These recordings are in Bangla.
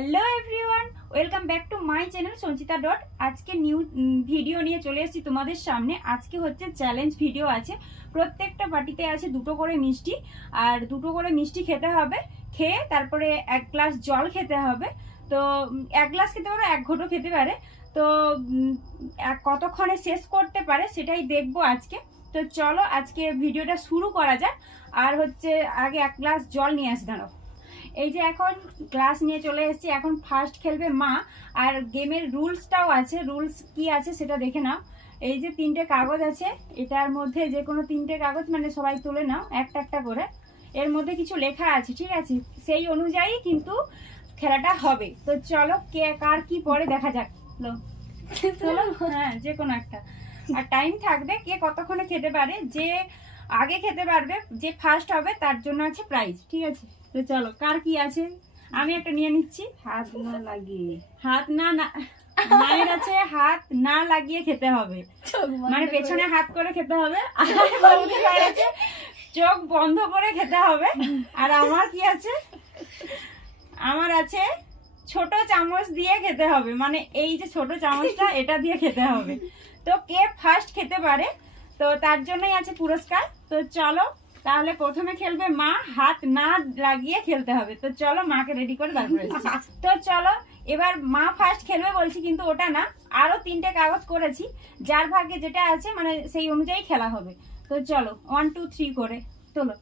Hello everyone, welcome back to my channel Sanchita dot. আজকে নিউ ভিডিও নিয়ে চলে এসেছি তোমাদের সামনে। আজকে হচ্ছে চ্যালেঞ্জ ভিডিও আছে। প্রত্যেকটা বাটিতে আছে 2টো করে মিষ্টি, আর 2টো করে মিষ্টি খেতে হবে। খেয়ে তারপরে 1 গ্লাস জল খেতে হবে। তো 1 গ্লাস খেতে পারে, 1 ঘোঁটো খেতে পারে। তো কতক্ষণে শেষ করতে পারে সেটাই দেখবো আজকে। তো চলো আজকে ভিডিওটা শুরু করা যাক। আর হচ্ছে আগে 1 গ্লাস জল নিয়ে আসি, দাঁড়াও। এই যে এখন গ্লাস নিয়ে চলে এসেছি। এখন ফার্স্ট খেলবে মা। আর গেমের রুলসটাও আছে, রুলস কি আছে সেটা দেখে নাও। এই যে 3টে কাগজ আছে, এটার মধ্যে যে কোনো 3টে কাগজ মানে সবাই তুলে নাও একটা একটা করে। এর মধ্যে কিছু লেখা আছে, ঠিক আছে? সেই অনুযায়ী কিন্তু খেলাটা হবে। তো চলো কে কার কি পড়ে দেখা যাক। চলো, হ্যাঁ যে কোনো একটা। আর টাইম থাকবে, কে কতক্ষণে খেতে পারে। যে আগে খেতে পারবে, যে ফার্স্ট হবে তার জন্য আছে প্রাইজ, ঠিক আছে? তো চলো কার কি আছে আমি একটা নিয়ে নিচ্ছি। হাত না লাগিয়ে, হাত না মায়ের আছে হাত না লাগিয়ে খেতে হবে, মানে পেছনে হাত করে খেতে হবে। আর বৌদির আছে চোখ বন্ধ করে খেতে হবে। আর আমার কি আছে, আমার আছে ছোট চামচ দিয়ে খেতে হবে, মানে এই যে ছোট চামচটা এটা দিয়ে খেতে হবে। তো কে ফার্স্ট খেতে পারে তো তার জন্যই আছে পুরস্কার। তো চলো তাহলে প্রথমে খেলবে মা, হাত না লাগিয়ে খেলতে হবে। তো চলো মাকে রেডি করে তারপরে তো চলো এবার মা ফার্স্ট খেলবে বলছি, কিন্তু ওটা না, আরো 3টে কাগজ করেছি, যার ভাগ্যে যেটা আছে মানে সেই অনুযায়ী খেলা হবে। তো চলো 1 2 3 করে তোলো।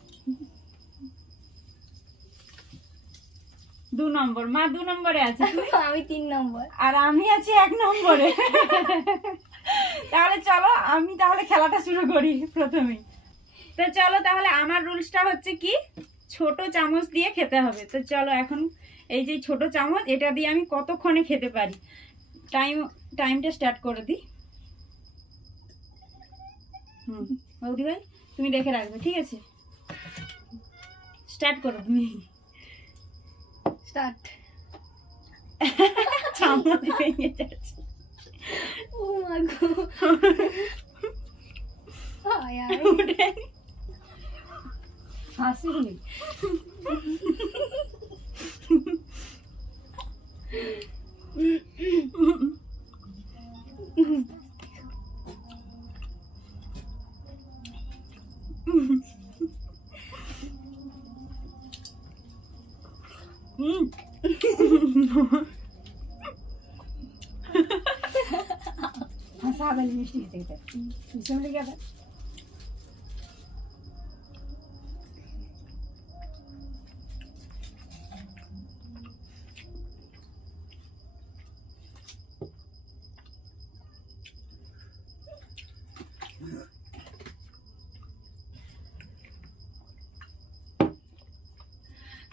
2 নম্বর, মা 2 নম্বরে আছে, আমি 3 নম্বর, আর আমি আছি 1 নম্বরে। তাহলে চলো আমি তাহলে খেলাটা শুরু করি প্রথমেই। তো চলো তাহলে আমার রুলসটা হচ্ছে কি, ছোট চামচ দিয়ে খেতে হবে। তো চলো এখন এই যে ছোট চামচ, এটা দিয়ে আমি কতক্ষণে খেতে পারি টাইমটা স্টার্ট করে দিই। বৌদি ভাই তুমি দেখে রাখবে, ঠিক আছে? স্টার্ট করো তুমি। স্টার্ট। চামচ ভেঙে যাচ্ছে। ও মা গো, হাসিনি। হাসাবেন মিষ্টি খেতে খেতে ভীষণ লেগে যাবে।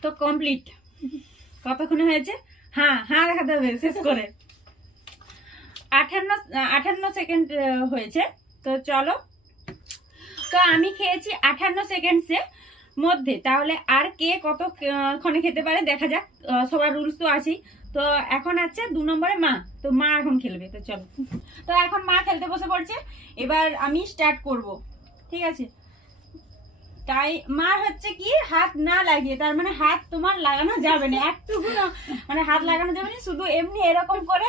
তো কমপ্লিট। কতক্ষণে হয়েছে? হ্যাঁ হ্যাঁ দেখাতে হবে শেষ করে। 58 সেকেন্ড হয়েছে। তো চলো, তো আমি খেয়েছি 58 সেকেন্ডসের মধ্যে। তাহলে আর কে কতক্ষণে খেতে পারে দেখা যাক। সবার রুলস তো আছেই। তো এখন আছে 2 নম্বরে মা। তো মা এখন খেলবে। তো চলো, তো এখন মা খেলতে বসে পড়ছে। এবার আমি স্টার্ট করব, ঠিক আছে? তাই মার হচ্ছে কি, হাত না লাগিয়ে, তার মানে হাত তোমার লাগানো যাবে না, একটুকু মানে হাত লাগানো যাবে না, শুধু এমনি এরকম করে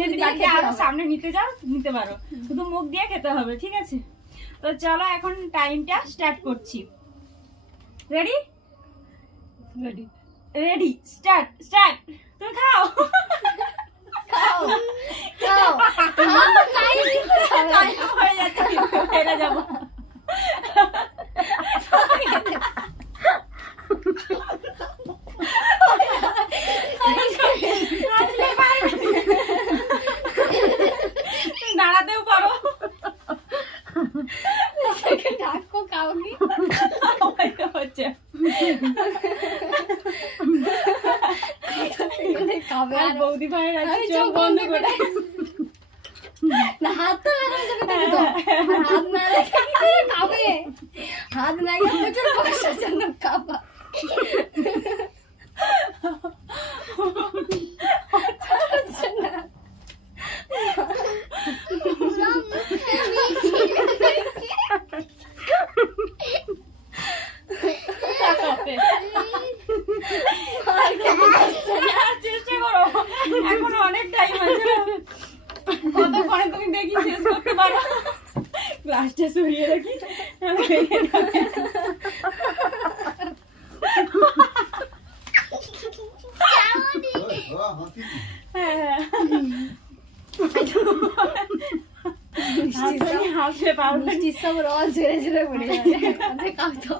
যদি বাকি আরো সামনে নিতে যাও নিতে পারো, শুধু মুখ দিয়ে খেতে হবে, ঠিক আছে? তো চলো এখন টাইমটা স্টার্ট করছি। Ready ready ready start start. তুমি খাও খাও খাও হয়ে যাচ্ছে, হেরে যাবো। দাঁড়াতেও পারো, ডাকো কাউকে হচ্ছে খাবে। আর বৌদি ভাইয়ের আছে চোখ বন্ধ করে। না হাত তো লাগানো যাবে না, হাত না লাগিয়ে খাবে, হাত না লাগিয়ে প্রচুর পয়সার জন্য খাবা। চেষ্টা করো। এখনো অনেক টাইম আছে, কতক্ষণে তুমি দেখি শেষ করতে পারো। গ্লাসটা সরিয়ে রাখি, নাহলে ভেঙে যাবে। হ্যাঁ, হাসলে পারবে। মিষ্টির সব রস ঝরে ঝরে পড়ে যাবে। আচ্ছা, খাও তো।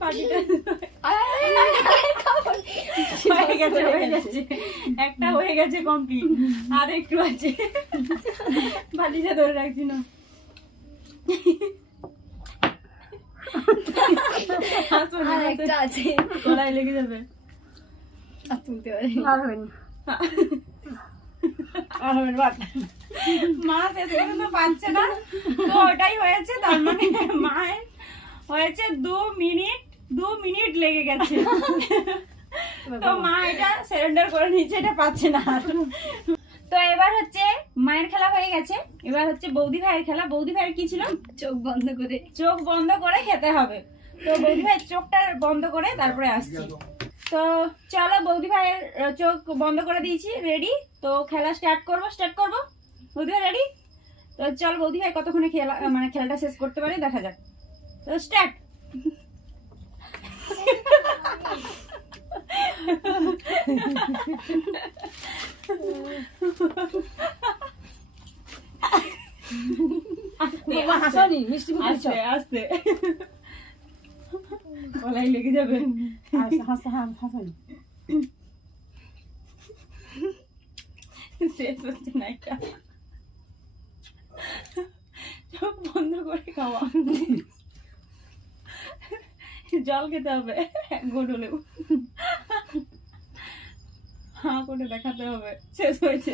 পাটিটা খাও। হয়ে গেছে, হয়ে গেছে, একটা হয়ে গেছে কমপ্লিট, আর একটু আছে। বাটিটা ধরে রাখছি না। আর একটা আছে, গলায় লেগে যাবে। আর তুলতে পারি। মা শেষ পর্যন্ত পাচ্ছে না, তো ওটাই হয়েছে। তার মানে মায়ের হয়েছে 2 মিনিট লেগে গেছে। তো মা এটা সারেন্ডার করে নিচ্ছে, এটা পাচ্ছে না আর। তো এবার হচ্ছে মায়ের খেলা হয়ে গেছে, এবার হচ্ছে বৌদি ভাইয়ের খেলা। বৌদি ভাইয়ের কি ছিল? চোখ বন্ধ করে। চোখ বন্ধ করে খেতে হবে। তো বৌদি ভাইয়ের চোখটা বন্ধ করে তারপরে আসছি। তো চলো, বৌদি ভাইয়ের চোখ বন্ধ করে দিয়েছি, রেডি। তো খেলা স্টার্ট করবো। বৌদি ভাই রেডি? তো চল, বৌদি ভাই কতক্ষণে খেলাটা শেষ করতে পারে দেখা যাক। তো স্টার্ট। আস্তে আস্তে, গলায় লেগে যাবে। শেষ হচ্ছে না এটা। চোখ বন্ধ করে খাওয়া, জল খেতে হবে এক ঘট হলেও, হাঁ করে দেখাতে হবে শেষ হয়েছে।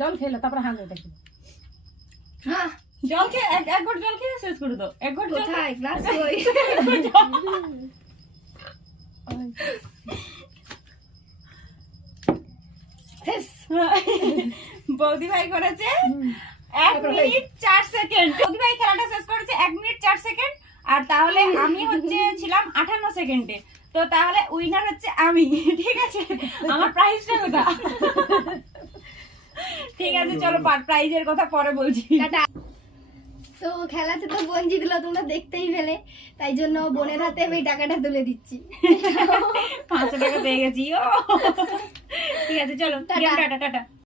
জল খেলে তারপরে হাঁ দেখি। জল খেয়ে এক ঘট জল খেয়ে শেষ করে দাও। এক ঘট জল কোথায় গ্লাস কই? শেষ। বৌদি ভাই করেছে 1 মিনিট 4 সেকেন্ড। বৌদি ভাই খেলাটা শেষ করেছে 1 মিনিট 4 সেকেন্ড। আর তাহলে আমি হচ্ছে ছিলাম 58 সেকেন্ডে। তো তাহলে উইনার হচ্ছে আমি, ঠিক আছে? আমার প্রাইজটা কোথা? ঠিক আছে, চলো প্রাইজের কথা পরে বলছি। টাটা। তো খেলাতে তো বোন জিতলো, তোমরা দেখতেই পেলে, তাই জন্য বোনের হাতে আমি টাকাটা তুলে দিচ্ছি। 500 টাকা পেয়ে গেছি। ও ঠিক আছে, চলো, টাটা। টাটা।